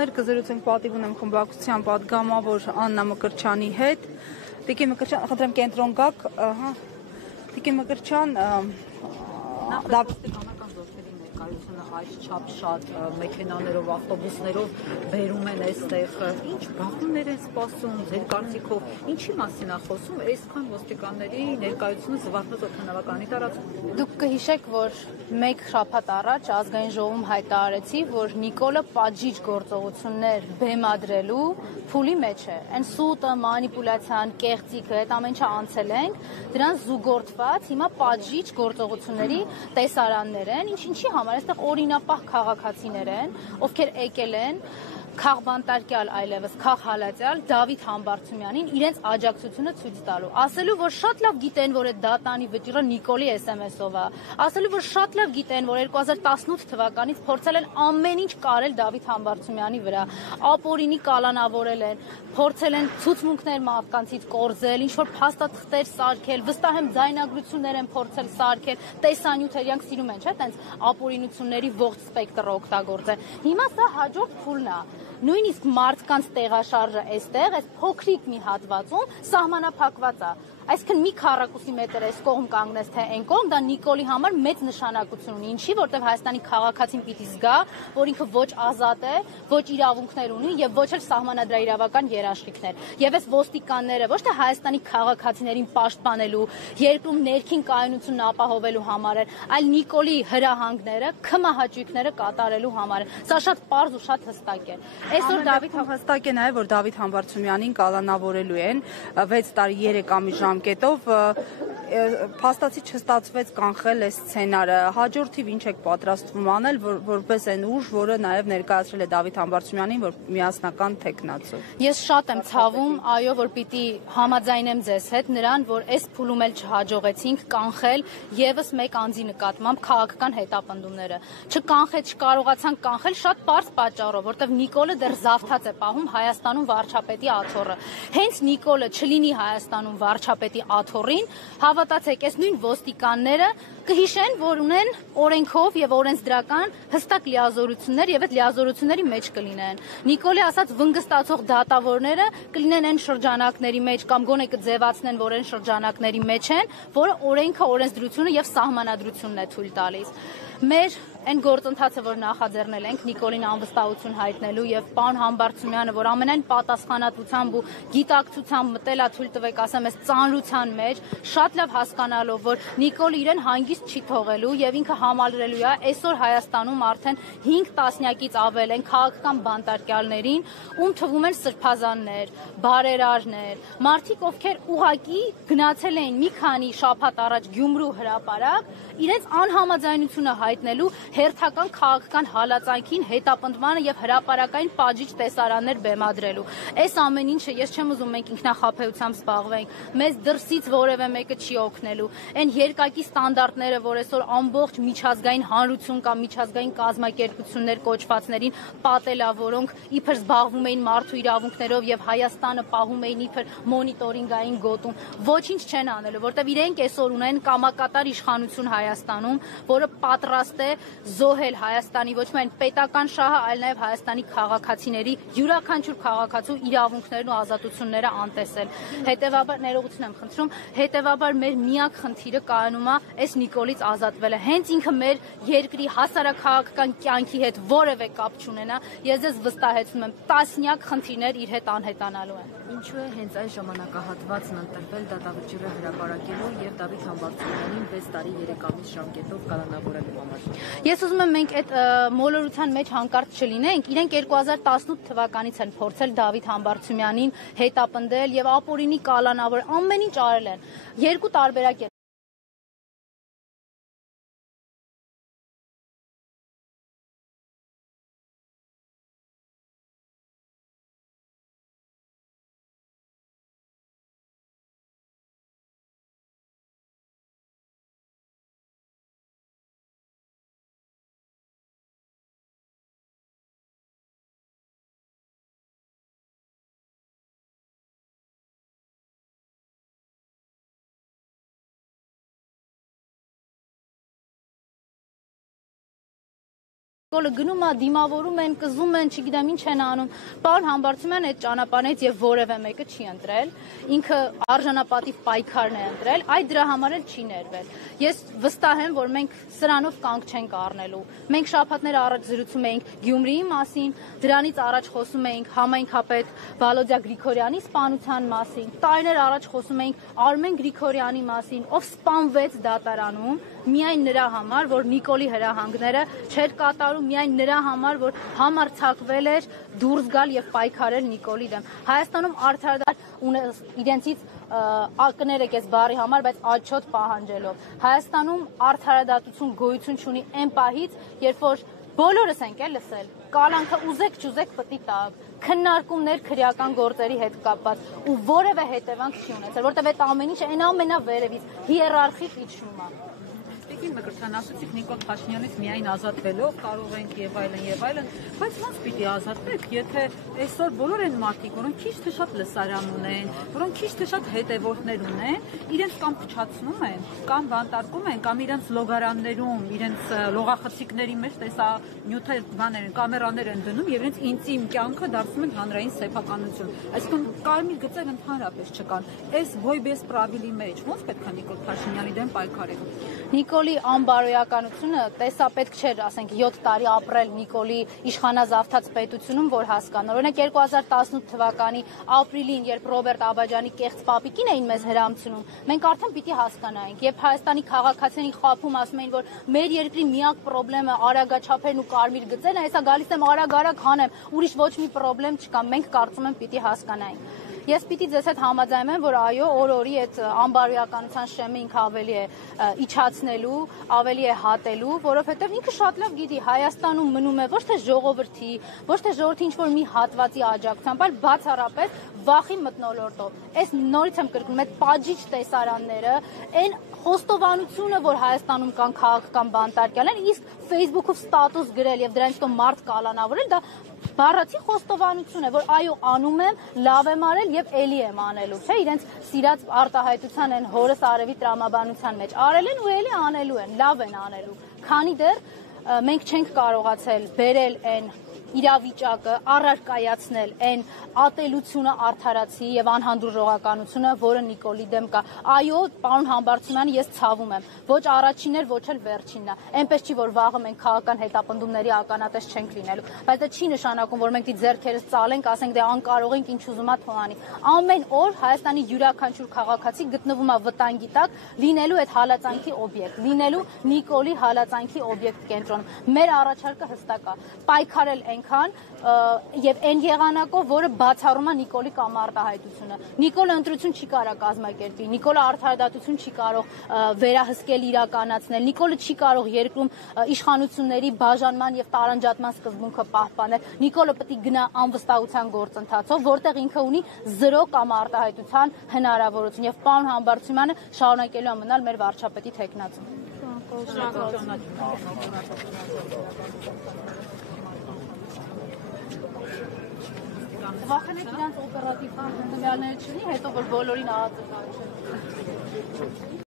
Սիրողներ, կզրուցենք պատիվ ունեմ խմբակցության պատգամավոր Աննա Մկրտչյանի հետ։ Տիկին Մկրտչյան, խնդրեմ կենտրոն գաք, Տիկին Մկրտչյան, ներկայությունը այսչափ շատ մեքենաներով, ավտոբուսներով բերում են այստեղ, ինչ բախումներ են սպասում, ձեր կարծիքով, ինչի մասին է խոսում այսքան ոստիկանների ներկայությունը Զվարթնոց օդանավականի տարածքում։ Դուք կհիշեք, որ մեկ շաբաթ առաջ ազգային ժողովում հայտարարեցի, որ Նիկոլը պատժիչ գործողություններ բեմադրելու փուլի մեջ է։ Այն սուտը, մանիպուլյացիան, կեղծիքը, այդ ամեն ինչը անցել ենք, դրան զուգորդված հիմա պատժիչ գործողությունների տեսարաններ են, ինչի համար այստեղ օրինապահ քաղաքացիներ են, ովքեր եկել են քաղբանտարկյալ այլևս քաղհալածյալ Դավիթ Համբարձումյանին իրենց աջակցությունը ցույց տալու, ասելու, որ շատ լավ գիտեն, որ այդ դատանի վճիռը Նիկոլի SMS-ով է, ասելու, որ շատ լավ գիտեն, որ 2018 թվականից փորձել են ամեն ինչ կարել Դավիթ Համբարձումյանի վրա, ապօրինի կալանավորել են, փորձել են ցուցմունքներ մարդկանցից կորզել, ինչ որ փաստաթղթեր սարքել, վստահ եմ ձայնագրություններ են փորձել սարքել, տեսանյութեր, իրանք սիրում են, չէ՞, տենց ապօրինությունների ողջ սպեկտրը օգտագործել։ Հիմա սա հաջորդ փուլն է։ Նույնիսկ մարդկանց տեղաշարժը այստեղ, այս փոքրիկ մի հատվածում սահմանափակված է։ Այսինքն մի քառակուսի մետր այս կողմ կանգնես թե այն կողմ, դա Նիկոլի համար մեծ նշանակություն ունի, ինչի, որտեղ Հայաստանի քաղաքացին պիտի զգա, որ ինքը ոչ ազատ է, ոչ իրավունքներ ունի եւ ոչ էլ սահմանադրաիրավական երաշխիքներ։ Եվ այս ոստիկանները ոչ թե Հայաստանի քաղաքացիներին պաշտպանելու, երկրում ներքին կայունությունն ապահովելու համար են, այլ Նիկոլի հրահանգները, քմահաճույքները կատարելու համար են։ Սա շատ պարզ ու շատ հստակ է։ Այսօր Դավիթ հստակ է նաև, որ Դավիթ Համբարձումյանին կալանավորելու են 6 տարի 3 ամիս ժամկետով, փաստացի չստացվեց կանխել այս սցենարը, հաջորդիվ ինչ եք պատրաստվում անել, որպես այն ուժ, որը նաև ներկայացրել է Դավիթ Համբարձումյանին, որ միասնական թեկնածու։ Ես շատ եմ ցավում, այո, որ պիտի համաձայնեմ ձեզ հետ նրան, որ այս փուլում էլ չհաջողեցինք կանխել եւս մեկ անձի նկատմամբ քաղաքական հետապնդումները։ Չկարողացանք կանխել շատ պարզ պատճառով, որտեղ Նիկոլը դեռ զավթած է պահում Հայաստանում վարչապետի աթոռը։ Հենց Նիկոլը չլինի Հայաստանում վարչապետի աթոռին, հավատացեք, այս նույն ոստիկանները կհիշեն, որ ունեն օրենքով եւ օրենսդրական հստակ լիազորություններ եւ այդ լիազորությունների մեջ կլինեն։ Նիկոլի ասած վնգստացող դատավորները կլինեն այն շրջանակների մեջ կամ գոնե կձևացնեն, որ այն շրջանակների մեջ են, որը օրենքը, օրենսդրությունը եւ սահմանադրությունն է թույլ տալիս։ Մեր այն գործընթացը, որ նախաձեռնել ենք Նիկոլին անվստահություն հայտնելու եւ պարոն Համբարձումյանը, որ ամենայն պատասխանատվությամբ ու գիտակցությամբ մտել է, թույլ տվեք ասեմ, այս ծանրության մեջ, շատ լավ հասկանալով, որ Նիկոլը իրեն հանգիստ չի թողելու եւ ինքը համալրելու է այսօր Հայաստանում արդեն 5 տասնյակից ավել են քաղաքական բանտարկյալներին, ում թվում են սրբազաններ, բարերարներ, մարդիկ, ովքեր ուղակի գնացել էին մի քանի շաբաթ առաջ Գյումրու հրապարակ, իրենց անհամաձայնությունը հայտնելու հերթական քաղաքական հալածանքին, հետապնդմանը եւ հրապարակային պատժիչ տեսարաններ բեմադրելու։ Այս ամեն ինչը ես չեմ ուզում մենք ինքնախապեյությամբ զբաղվենք, մեզ դրսից որևէ մեկը չի օգնելու։ Այն երկակի ստանդարտները, որ այսօր ամբողջ միջազգային հանրություն կամ միջազգային կազմակերպություններ կոչվածներին պատել է, որոնք իբր զբաղվում էին մարդու իրավունքներով եւ Հայաստանը պահում էին իբր մոնիտորինգային գոտում, ոչինչ չեն անելու, որտեւ իրենք այսօր ունեն կամակատար իշխանություն Հայաստանում, որը պատրաստ է զոհել Հայաստանի ոչ միայն պետական շահը, այլ նաև Հայաստանի քաղաքացիների յուրաքանչյուր քաղաքացու իրավունքներն ու ազատությունները անտեսել։ Հետևաբար ներողություն եմ խնդրում, հետևաբար մեր միակ խնդիրը կայանում է այս Նիկոլից ազատվելը։ Հենց ինքը մեր երկրի հասարակքաղաքական կյանքի հետ որևէ կապ չունենա, ես ձեզ վստահեցնում եմ, տասնյակ խնդիրներ իր հետ անհետանալու են։ Ինչու է հենց այս ժամանակահատվածն ընտրվել դատավճիռը հրապարակելու եւ Դավիթ Համբարձումյանին 6 տարի 3 ամիս ժամկետով կալանավորելու համար։ Ես ուզում եմ մենք այդ մոլորության մեջ հանկարծ չլինենք, իրենք 2018 թվականից են փորձել Դավիթ Համբարձումյանին հետապնդել եւ ապօրինի կալանավոր ամեն ինչ արել են։ Երկու տարբերակ է Նիկոլը գնում է, դիմավորում են, կզում են, չգիտեմ ինչ են անում։ Պարոն Համբարձումյանը այդ ճանապարհից եւ որևէ մեկը չի ընտրել։ Ինքը արժանապատիվ պայքարն է ընտրել, այդ դրա համար էլ չի ներվել։ Ես վստահ եմ, որ մենք սրանով կանգ չենք առնելու։ Մենք շաբաթներ առաջ զրուցում էինք Գյումրիի մասին, դրանից առաջ խոսում էինք համայնքապետ Վալոդիա Գրիգորյանի սպանության մասին, տարիներ առաջ խոսում էինք Արմեն Գրիգորյանի մասին, ով սպանվեց դատարանում միայն նրա համար, որ Նիկոլի հրահանգները չէր կատարում, միայն նրա համար, որ համարձակվել էր դուրս գալ եւ պայքարել Նիկոլի դեմ։ Հայաստանում արդարադատ իրենցից կներեք այս բառի համար, բայց աչոտ պահանջելով։ Հայաստանում արդարադատություն գոյություն չունի այն պահից, երբ որ բոլորս ենք լսել, կալանքը ուզեք չուզեք պտի տակ, քննարկումներ քրեական գործերի հետ կապված ու որևէ հետևանք չի ունեցել, որտեղ այդ ամեն ինչը այն ամենավերևից հիերարխիկ իջնում է։ Տիկին Մկրտչյան, ասացիք Նիկոլ Փաշինյանից միայն ազատվելով կարող ենք եւ այլն, բայց ոնց պիտի ազատվեք, եթե այսօր բոլոր այն մարդիկ, որոնք քիչ թե շատ լսարան ունեն, որոնք քիչ թե շատ հետևորդներ ունեն, իրենց կամ փչացնում են, կամ բանտարկում են, կամ իրենց լոգարաններում, իրենց լողախցիկների մեջ տեսանյութեր, կամերաներ են դնում եւ իրենց ինտիմ կյանքը դարձնում են հանրային սեփականություն։ Այսինքն կարմիր գծեր ընդհանրապես չկան։ Այս ոյբես պրավիլի մեջ ոնց պետք է Նիկոլ Փաշինյանի դեմ պայքարել։ Նիկոլի անբարոյականությունը տեսապետք չէր, ասենք 7 տարի ապրել Նիկոլի իշխանազավթած պետությունում, որ հասկանար։ Օրինակ 2018 թվականի ապրիլին, երբ Ռոբերտ Աբաջյանի կեղծ պապիկին էին մեզ հրամցնում, մենք արդեն պիտի հասկանայինք, երբ Հայաստանի քաղաքացիներին խաբում ասում էին, որ մեր երկրի միակ խնդրեմը արագաչափերն ու կարմիր գծերն է, հեսա գալիս եմ արագ հանեմ, ուրիշ ոչ մի խնդրեմ չկա, մենք կարծում եմ պիտի հասկանայինք։ Ես պիտի ձեզ հետ համաձայնեմ, որ այո, օր-օրի այդ անբարոյականության շեմը ինքը ավելի է իջացնելու, ավելի է հատելու, որովհետև ինքը շատ լավ գիտի, Հայաստանում մնում է ոչ թե ժողովրդի, ոչ թե ժողովրդի ինչ-որ մի հատվածի աջակցությամբ, այլ բացառապես վախի մթնոլորտով։ Այս նորից եմ կրկնում, այդ պատժիչ տեսարանները, այն խոստովանությունը, որ Հայաստանում կան քաղաքական բանտարկյալներ, իսկ Facebook-ով ստատուս գրել եւ դրանից հետո մարդ կալանավորել, դա բառացի խոստովանություն է, որ այո, անում եմ, լավ եմ արել եւ էլի եմ անելու, չէ՞, իրենց սիրած արտահայտության են հորս արևի տրամաբանության մեջ արել են ու էլի անելու են, լավ են անելու։ Քանի դեռ մենք չենք կարողացել բերել այն իրավիճակը առարկայացնել այն ատելությունը արդարացի եւ անհանդուրժողականությունը, որը Նիկոլի դեմ կա։ Այո, պարոն Համբարձումյան, ես ցավում եմ։ Ոչ առաջինն էր, ոչ էլ վերջինն է։ Այնպես չի, որ վաղը մենք քաղաքական հետապնդումների ականատես չենք լինելու, բայց դա չի նշանակում, որ մենք դի ձեռքերս ծալենք, ասենք դե անկարող ենք, ինչ ուզում ա թողանի։ Ամեն օր Հայաստանի յուրաքանչյուր քաղաքացի գտնվում է վտանգի տակ, լինելու այդ հալածանքի օբյեկտ, լինելու Նիկոլի հալածանքի օբյեկտ կենտրոնում։ Մեր առաջարկը հստակ է՝ պայքարել այնքան եւ այն եղանակով, որը բացառում է Նիկոլի կամ արտահայտությունը։ Նիկոլը ընտրություն չի կարող կազմակերպի, Նիկոլը արդարադատություն չի կարող վերահսկել, իրականացնել, Նիկոլը չի կարող երկրում իշխանությունների բաժանման եւ տարանջատման սկզբունքը պահպանել։ Նիկոլը պետք է գնա անվստահության գործընթացով, որտեղ ինքը ունի 0 կամ արտահայտության հնարավորություն եւ պարոն Համբարձումյանը շարունակելու է մնալ մեր վարչապետի թեկնածուն։ Վախենեք իրանց օպերատիվ հանդիպումները չլինի, հետո որ բոլորին ահա